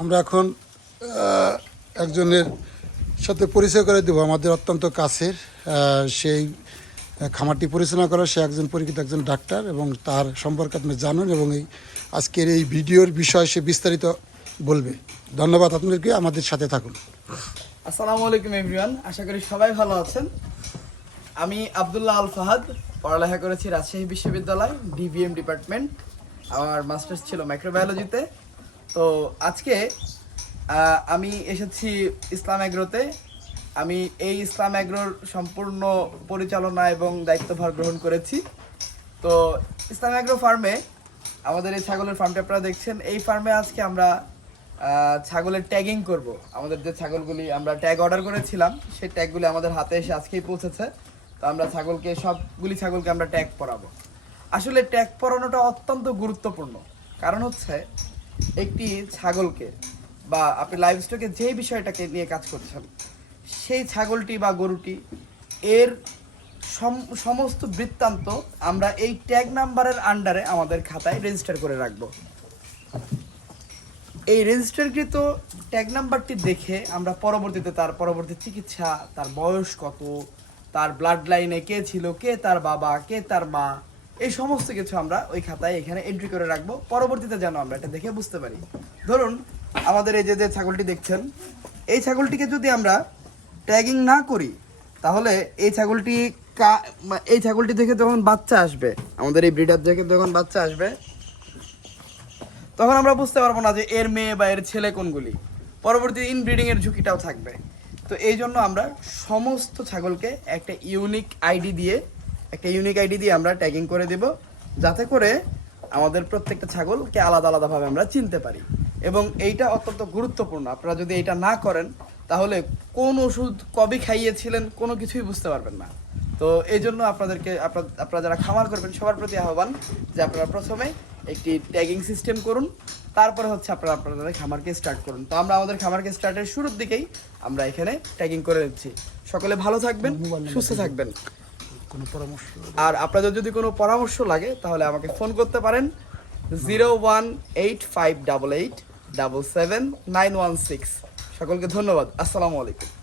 আমরা এখন একজনের সাথে পরিচয় করে দেব, আমাদের অত্যন্ত কাছের সেই খামারটি পরিচালনা করে, সে একজন পরিচিত একজন ডাক্তার এবং তার সম্পর্কে আপনি জানুন এবং এই আজকের এই ভিডিওর বিষয় সে বিস্তারিত বলবে। ধন্যবাদ আপনাদেরকে, আমাদের সাথে থাকুন। আসসালামু আলাইকুম এভরিওয়ান, আশা করি সবাই ভালো আছেন। আমি আব্দুল্লাহ আল ফাহাদ পড়ালেখা করেছি রাজশাহী বিশ্ববিদ্যালয় ডিভিএম ডিপার্টমেন্ট। আমার মাস্টার্স ছিল মাইক্রোবায়োলজিতে তো আজকে আমি এসেছি ইসলাম এগ্রোতে। আমি এই ইসলাম এগ্রোর সম্পূর্ণ পরিচালনা এবং দায়িত্বভার গ্রহণ করেছি। তো ইসলাম এগ্রো ফার্মে, আমাদের এই ছাগলের ফার্মটা আপনারা দেখছেন। এই ফার্মে আজকে আমরা ছাগলের ট্যাগিং করব। আমাদের যে ছাগলগুলি আমরা ট্যাগ অর্ডার করেছিলাম, সেই ট্যাগগুলি আমাদের হাতে এসে আজকেই পৌঁছেছে। তো আমরা ছাগলকে, সবগুলি ছাগলকে আমরা ট্যাগ পরাবো। আসলে ট্যাগ পরানোটা অত্যন্ত গুরুত্বপূর্ণ। কারণ হচ্ছে একটি ছাগলকে বা আপনি লাইভ স্টকে যে বিষয়টাকে নিয়ে কাজ করছেন, সেই ছাগলটি বা গরুটি, এর সম- সমস্ত বৃত্তান্ত আমরা এই ট্যাগ নাম্বারের আন্ডারে আমাদের খাতায় রেজিস্টার করে রাখব। এই রেজিস্টারকৃত ট্যাগ নাম্বারটি দেখে আমরা পরবর্তীতে তার পরবর্তী চিকিৎসা, তার বয়স কত, তার ব্লাড লাইনে কে ছিল, কে তার বাবা, কে তার মা এই সমস্ত কিছু আমরা ওই খাতায় এখানে এন্ট্রি করে রাখব। পরবর্তীতে যেন আমরা এটা দেখে বুঝতে পারি। ধরুন, আমাদের এই যে যে ছাগলটি দেখছেন, এই ছাগলটিকে যদি আমরা ট্যাগিং না করি, তাহলে এই ছাগলটি এই ছাগলটি থেকে যখন বাচ্চা আসবে, আমাদের এই ব্রিডার থেকে যখন বাচ্চা আসবে, তখন আমরা বুঝতে পারব না যে এর মেয়ে বা এর ছেলে কোনগুলি। পরবর্তী ইনব্রিডিং এর ঝুঁকিটাও থাকবে। তো এই জন্য আমরা সমস্ত ছাগলকে একটা ইউনিক আইডি দিয়ে একটা ইউনিক আইডি দিয়ে আমরা ট্যাগিং করে দেব যাতে করে আমাদের প্রত্যেকটা ছাগলকে আলাদা আলাদাভাবে আমরা চিনতে পারি। এবং এইটা অত্যন্ত গুরুত্বপূর্ণ। আপনারা যদি এটা না করেন তাহলে কোন ওষুধ কবে খাইয়েছিলেন কোনো কিছুই বুঝতে পারবেন না। তো এই জন্য আপনাদেরকে আপনার- যারা খামার করবেন সবার প্রতি আহ্বান যে আপনারা প্রথমে একটি ট্যাগিং সিস্টেম করুন তারপরে হচ্ছে আপনারা আপনাদের খামারকে স্টার্ট করুন। তো আমরা আমাদের খামারকে স্টার্টের শুরুর দিকেই আমরা এখানে ট্যাগিং করে নিচ্ছি। সকলে ভালো থাকবেন সুস্থ থাকবেন। কোনো পরামর্শ? আর আপনাদের যদি কোনো পরামর্শ লাগে, তাহলে আমাকে ফোন করতে পারেন। Zero one eight five double eight double seven nine one six. সকলকে ধন্যবাদ। আসসালামু আলাইকুম।